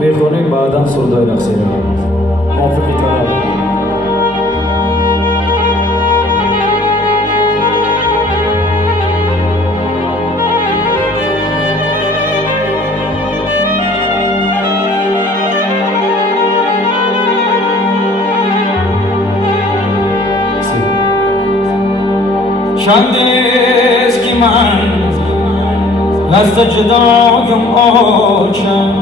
میخونیم بعدا سردای رقصی را موافقی طرف چندست که من لحظه جدایم آچم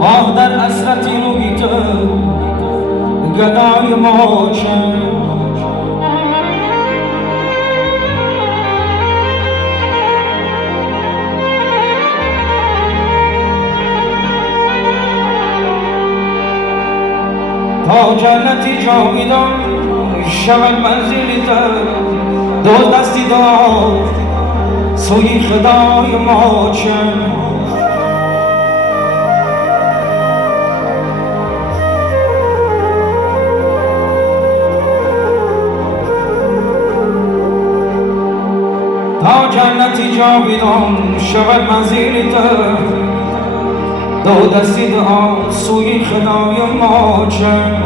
آه در حسرتی روی تو گدایم آچم تا جنتی جاویدان شود منزلی دو دستی داد سوی خدای ماچم تا جنتی جاویدان شود منزلی دو دستی دعا سوی خدای ماچم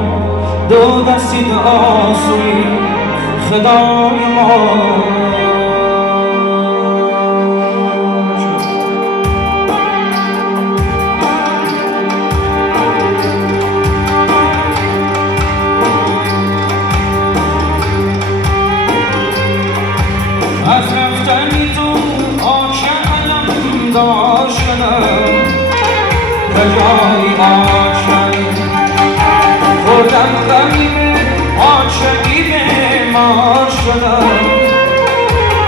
دو دستی دعا سوی خدای ماچم از رفتنی تو عاشقم داشتم کجای آشن خوردم غمیم عاشقی بیمار شدم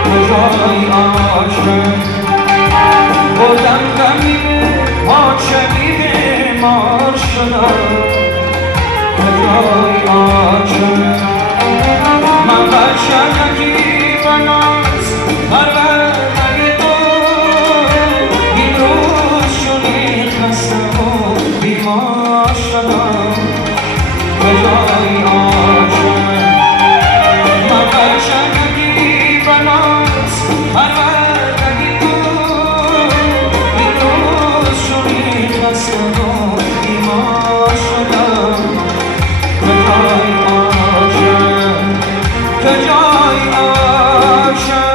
کجای آشن خوردم غمیم عاشقی بیمار شدم کجای آشن من بچگی بناس پرورده تو این روز شدی خستم و بیمار شدم کجای آشن من بچگی بناس پرورده تو این روز شدی خستم و بیمار شدم کجای آشن کجای آشن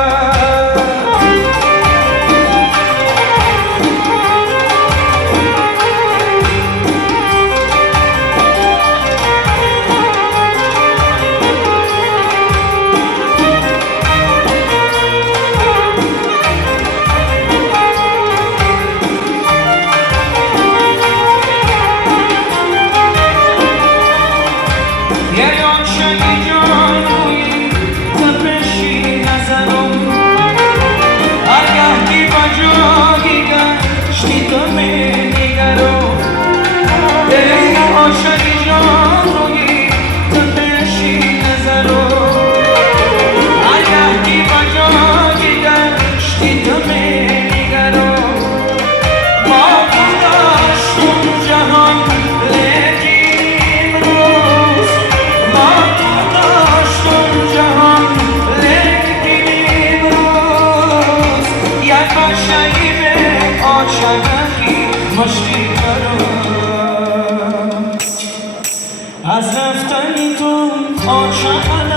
از رفتنی تو عاشقم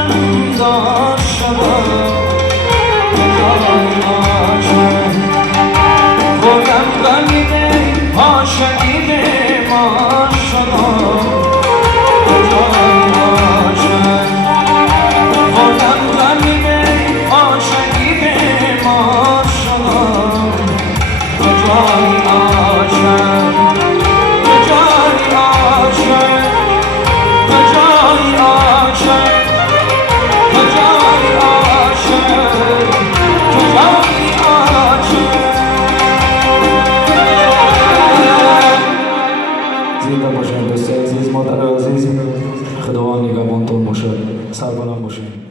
داشت شدم کجای آشن خوردم غمیم عاشقی بیمار شدم کجای آشن خوردم غمیم عاشقی بیمار شدم کجای آشن کجای آشن کجای آشن کجای آشن کجای آشن زنده باشین دوست عزیز مادر عزیز خداوند نگهبانتون باشه سربلند باشین